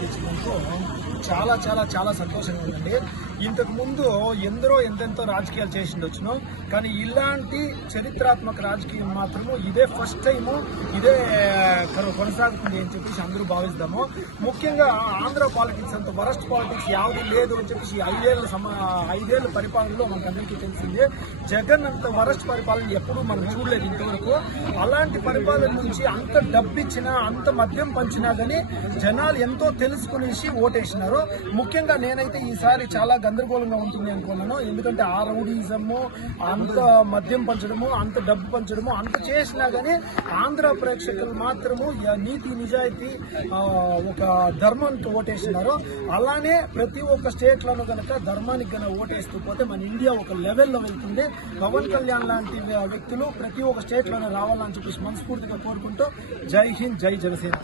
సాధించినందుకు చాలా చాలా చాలా సంతోషంగా ఉందండి. ఇంతకు ముందు ఎందరో ఎంతెంతో రాజకీయాలు చేసిండొచ్చును, కానీ ఇలాంటి చరిత్రాత్మక రాజకీయం మాత్రము ఇదే ఫస్ట్ టైము, ఇదే కొనసాగుతుంది అని చెప్పేసి అందరూ భావిస్తాము. ముఖ్యంగా ఆంధ్ర పాలిటిక్స్ అంత వరస్ట్ పాలిటిక్స్ యావది లేదు అని చెప్పేసి 5 ఏళ్ల పరిపాలనలో మనకు అందరికీ తెలిసిందే. జగన్ అంత వరస్ట్ పరిపాలన ఎప్పుడూ మనం చూడలేదు ఇంతవరకు. అలాంటి పరిపాలన నుంచి అంత డబ్బిచ్చినా, అంత మద్యం పంచినా కానీ జనాలు ఎంతో తెలుసుకునేసి ఓటేసినారు. ముఖ్యంగా నేనైతే ఈసారి చాలా గందరగోళంగా ఉంటుంది అనుకున్నాను. ఎందుకంటే ఆ రౌడీజము, అంత మద్యం పంచడము, అంత డబ్బు పంచడము, అంత చేసినా కానీ ఆంధ్ర ప్రేక్షకులు మాత్రము నీతి నిజాయితీ ఒక ధర్మానికి ఓటేసినారు. అలానే ప్రతి ఒక్క స్టేట్లోనూ కనుక ధర్మానికి కనుక ఓటేస్తూ పోతే మన ఇండియా ఒక లెవెల్లో వెళ్తుంది. పవన్ కళ్యాణ్ లాంటి వ్యక్తులు ప్రతి ఒక్క స్టేట్లోనే రావాలని చెప్పేసి మనస్ఫూర్తిగా కోరుకుంటూ జై హింద్, జై జనసేన.